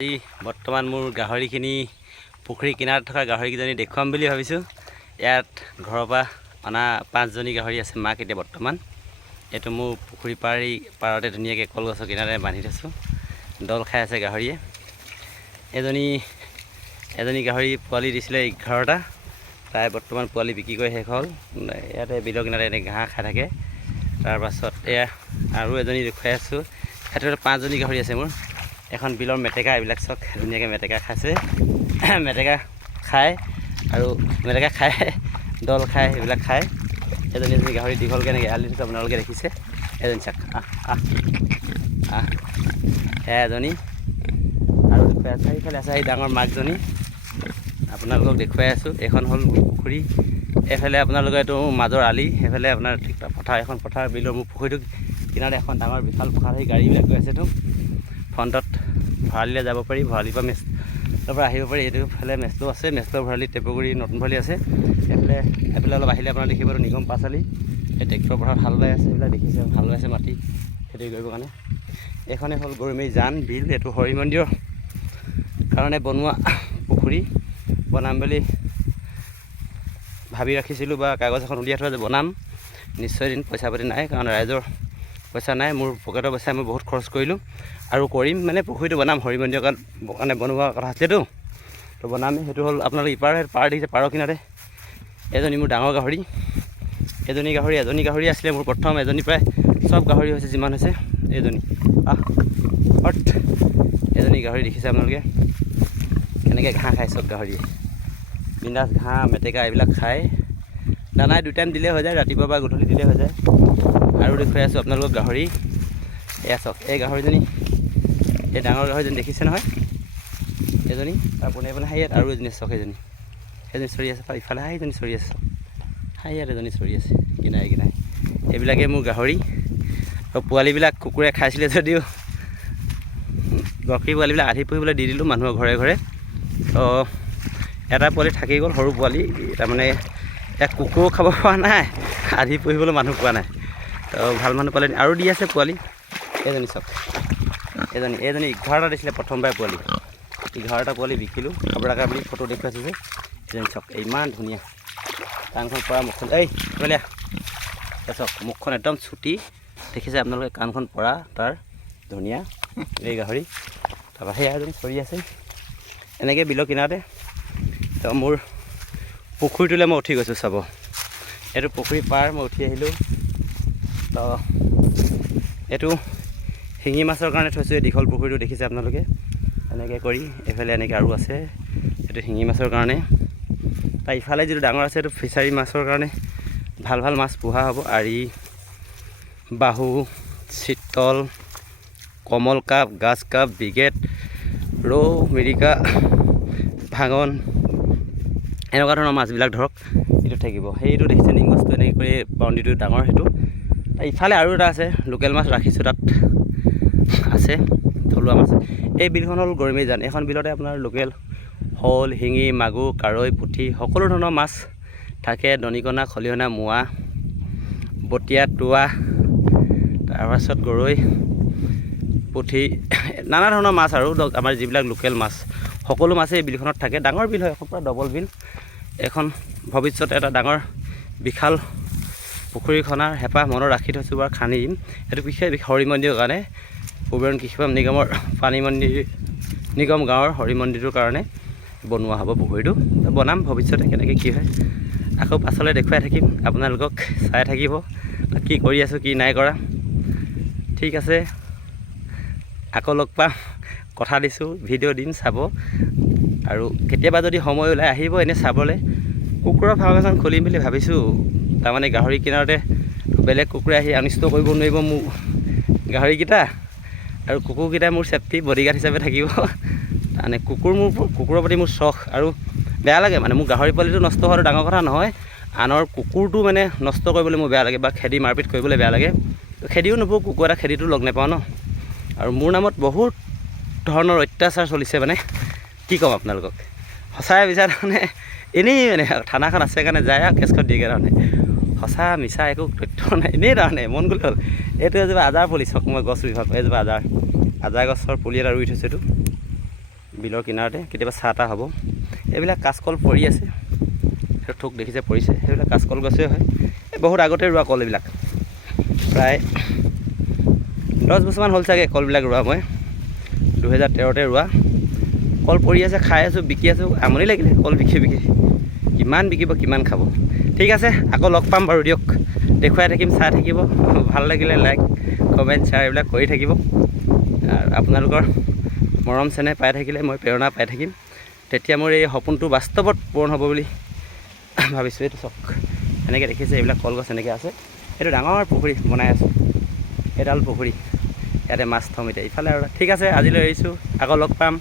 আজি বৰ্তমান মোৰ গাহৰিখিনি পুখুৰী কিনাৰত থকা গাহৰিকেইজনী দেখুৱাম বুলি ভাবিছোঁ। ইয়াত ঘৰৰ পৰা অনা 5জনী গাহৰি আছে মাক এতিয়া বৰ্তমান। এইটো মোৰ পুখুৰী পাৰতে ধুনীয়াকৈ কলগছৰ কিনাৰে বান্ধি থৈছোঁ। দল খাই আছে গাহৰিয়ে। এজনী গাহৰি পোৱালি দিছিলে 11টা। তাই বৰ্তমান পোৱালি বিক্ৰী কৰি শেষ হ'ল। ইয়াতে বিলৰ কিনাৰে এনে ঘাঁহ খাই থাকে। তাৰপাছত এয়া আৰু এজনী দেখুৱাই আছোঁ। সেইটো 5জনী গাহৰি আছে মোৰ। এখন বিলৰ মেটেকা, এইবিলাক চব ধুনীয়াকৈ মেটেকা খাইছে। মেটেকা খায় আৰু মেটেকা খায়, দল খায়, এইবিলাক খায়। এজনী গাহৰি দীঘল কেনেকৈ এৰাল দি থৈছে আপোনালোকে দেখিছে। এজনী চাক সেয়া এজনী আৰু দেখুৱাই আছে। এইফালে আছে এই ডাঙৰ মাকজনী, আপোনালোকক দেখুৱাই আছোঁ। এইখন হ'ল মোৰ পুখুৰী। এইফালে আপোনালোকৰ এইটো মাজৰ আলি, সেইফালে আপোনাৰ ঠিক পথাৰ, এখন পথাৰ বিলৰ মোৰ পুখুৰীটো কিনাৰে এখন ডাঙৰ বিশাল পথাৰ। সেই গাড়ীবিলাক গৈ আছেতো ফ্ৰণ্টত। ভৰালিলৈ যাব পাৰি, ভৰালিৰ পৰা মেচলৰ পৰা আহিব পাৰি। এইটোফালে মেচলো আছে, মেচলৰ ভৰালি টেপুগুৰি নতুন ভৰালি আছে। এইফালে অলপ আহিলে আপোনাৰ দেখিব নিগম পাঁচালি। এই ট্ৰেক্টৰ পথাৰত হাল বাই আছে, এইবিলাক দেখিছে হাল বাই আছে মাটি খেতি কৰিবৰ কাৰণে। এইখনেই হ'ল গৰৈমাৰী জান বিল। এইটো হৰি মন্দিৰৰ কাৰণে বনোৱা পুখুৰী। বনাম বুলি ভাবি ৰাখিছিলোঁ বা কাগজ এখন উলিয়াই থোৱা যে বনাম নিশ্চয় দিন। পইচা পাতি নাই, কাৰণ ৰাইজৰ পইচা নাই, মোৰ পকেটৰ পইচা মই বহুত খৰচ কৰিলোঁ আৰু কৰিম। মানে পুখুৰীটো বনাম হৰি মন্দিৰৰ কাৰণে বনোৱা কথা আছেতো, তো বনামেই। সেইটো হ'ল আপোনালোকে পাৰ দেখিছে, পাৰৰ কিনাৰে এজনী মোৰ ডাঙৰ গাহৰি। এজনী গাহৰি আছিলে মোৰ প্ৰথম। এজনী প্ৰায় চব গাহৰি হৈছে যিমান হৈছে। এজনী এজনী গাহৰি দেখিছে আপোনালোকে কেনেকৈ ঘাঁহ খায়। চব গাহৰিয়ে বিন্দাছ ঘাঁহ মেটেকা এইবিলাক খায়। দানাই 2 টাইম দিলে হৈ যায়, ৰাতিপুৱা বা গধূলি দিলে হৈ যায়। আৰু দেখুৱাই আছোঁ আপোনালোকক গাহৰি। এয়া চাওক, এই গাহৰিজনী, এই ডাঙৰ গাহৰিজনী দেখিছে নহয় এজনী। তাৰ পোনে পোনে ইয়াত আৰু এজনী চাওক, এজনী চৰি আছে। ইফালে সেইজনী চৰি আছে, ইয়াত এজনী চৰি আছে কিনাৰে কিনাৰে। এইবিলাকেই মোৰ গাহৰি। আৰু পোৱালিবিলাক কুকুৰে খাইছিলে যদিও গাখীৰ পোৱালিবিলাক আধি পুহিবলৈ দি দিলোঁ মানুহৰ ঘৰে ঘৰে। তো এটা পোৱালি থাকি গ'ল, সৰু পোৱালি। তাৰমানে ইয়াত কুকুৰো খাব পৰা নাই, আধি পুহিবলৈ মানুহ পোৱা নাই। তো ভাল মানুহ পালে আৰু দি আছে পোৱালি। এজনী চাওক, এজনী 11টা দিছিলে প্ৰথমবাৰ পোৱালি। 11টা পোৱালি বিকিলোঁ। কাবৰাকা বুলি ফটো দেখুৱাইছোঁ যে। এজনী চাওক, ইমান ধুনীয়া কাণখন পৰা, মুখখন পোৱালিয়া চাওক, মুখখন একদম চুটি দেখিছে আপোনালোকে, কাণখন পৰা তাৰ ধুনীয়া। এই গাহৰি তাৰপৰা সেয়া এজনী চৰি আছে এনেকৈ বিলৰ কিনাৰতে। তো মোৰ পুখুৰীটোলৈ মই উঠি গৈছোঁ চাব। এইটো পুখুৰী পাৰ মই উঠি আহিলোঁ। তো এইটো শিঙি মাছৰ কাৰণে থৈছোঁ। এই দীঘল পুখুৰীটো দেখিছে আপোনালোকে এনেকৈ কৰি। এইফালে এনেকৈ আৰু আছে, এইটো শিঙি মাছৰ কাৰণে। তাৰ ইফালে যিটো ডাঙৰ আছে এইটো ফিচাৰী মাছৰ কাৰণে। ভাল ভাল মাছ পোহা হ'ব। আৰি, বাহু, চিতল, কমল কাপ, গাজ কাপ, বিগেট, ৰৌ, মিৰিকা, ভাঙন, এনেকুৱা ধৰণৰ মাছবিলাক ধৰক এইটো থাকিব। সেইটো দেখিছে নিং মাছটো এনেকৈ কৰি বাউণ্ডেৰীটো ডাঙৰ সেইটো। ইফালে আৰু এটা আছে লোকেল মাছ ৰাখিছোঁ, তাত আছে থলুৱা মাছ। এই বিলখন হ'ল গৰৈমাৰী জান। এইখন বিলতে আপোনাৰ লোকেল শ'ল, শিঙি, মাগুৰ, কাৰৈ, পুঠি সকলো ধৰণৰ মাছ থাকে। দনিকণা, খলিহনা, মোৱা, বটিয়া, তোৱা, তাৰপাছত গৰৈ, পুঠি, নানা ধৰণৰ মাছ আৰু আমাৰ যিবিলাক লোকেল মাছ সকলো মাছেই এই বিলখনত থাকে। ডাঙৰ বিল হয়, এখন পূৰা ডবল বিল। এখন ভৱিষ্যতে এটা ডাঙৰ বিশাল পুখুৰী খনাৰ হেঁপাহ মনত ৰাখি থৈছোঁ বা খান্দিম। সেইটো বিশেষ হৰি মন্দিৰৰ কাৰণে, পূৰ্বৰণ কৃষিপাম নিগমৰ পানী মন্দিৰ নিগম গাঁৱৰ হৰি মন্দিৰটোৰ কাৰণে বনোৱা হ'ব পুখুৰীটো। বনাম ভৱিষ্যতে কেনেকৈ কি হয় আকৌ পাছলৈ দেখুৱাই থাকিম, আপোনালোকক চাই থাকিব কি কৰি আছোঁ কি নাই কৰা। ঠিক আছে, আকৌ লগ পাম। কথা দিছোঁ ভিডিঅ' দিম চাব। আৰু কেতিয়াবা যদি সময় ওলাই আহিব এনেই চাবলৈ। কুকুৰৰ ফাৰ্ম এখন খুলিম বুলি ভাবিছোঁ। তাৰমানে গাহৰি কিনাৰতে বেলেগ কুকুৰে আহি অনিষ্ট কৰিব নোৱাৰিব মোৰ গাহৰিকেইটা, আৰু কুকুৰকেইটা মোৰ চেফটি বডিগাৰ্ড হিচাপে থাকিব। মানে কুকুৰৰ প্ৰতি মোৰ চখ, আৰু বেয়া লাগে মানে মোৰ গাহৰি পোৱালিটো নষ্ট হোৱাটো ডাঙৰ কথা নহয়, আনৰ কুকুৰটো মানে নষ্ট কৰিবলৈ মোৰ বেয়া লাগে, বা খেদি মাৰপিট কৰিবলৈ বেয়া লাগে। খেদিও নপৰোঁ, কুকুৰ এটা খেদিটো লগ নাপাওঁ ন। আৰু মোৰ নামত বহুত ধৰণৰ অত্যাচাৰ চলিছে, মানে কি ক'ম আপোনালোকক। সঁচাই বিচাৰ মানে এনেই মানে থানাখন আছে কাৰণে যায় আৰু কেছখন দিয়েগৈ তাৰমানে। সঁচা মিছা একো তথ্য নাই, এনেই তাৰমানে মন গ'লে হ'ল। এইটো এজোপা আজাৰ পুলি চাওক, মই গছ ৰুই ভাল পাওঁ। এজোপা আজাৰ গছৰ পুলি এটা ৰুই থৈছোঁ। এইটো বিলৰ কিনাৰতে কেতিয়াবা চাহ তাহ হ'ব। এইবিলাক কাচকল পৰি আছে, থোক দেখিছে পৰিছে, সেইবিলাক কাচকল গছেই হয়। এই বহুত আগতে ৰোৱা কল এইবিলাক, প্ৰায় 10 বছৰমান হ'ল চাগে কলবিলাক ৰোৱা। মই 2013তে ৰোৱা কল পৰি আছে, খাই আছোঁ, বিকি আছোঁ। আমনি লাগিলে কল বিকি কিমান বিকিব কিমান খাব। ঠিক আছে, আকৌ লগ পাম বাৰু দিয়ক, দেখুৱাই থাকিম, চাই থাকিব। ভাল লাগিলে লাইক কমেণ্ট শ্বেয়াৰ এইবিলাক কৰি থাকিব। আৰু আপোনালোকৰ মৰম চেনেহ পাই থাকিলে মই প্ৰেৰণা পাই থাকিম, তেতিয়া মোৰ এই সপোনটো বাস্তৱত পূৰণ হ'ব বুলি ভাবিছোঁ। এইটো চাওক, এনেকৈ দেখিছে এইবিলাক কলগছ এনেকৈ আছে। এইটো ডাঙৰ পুখুৰী বনাই আছোঁ, এডাল পুখুৰী, ইয়াতে মাছ থ'ম এতিয়া ইফালে। আৰু ঠিক আছে, আজিলৈ এৰিছোঁ, আকৌ লগ পাম।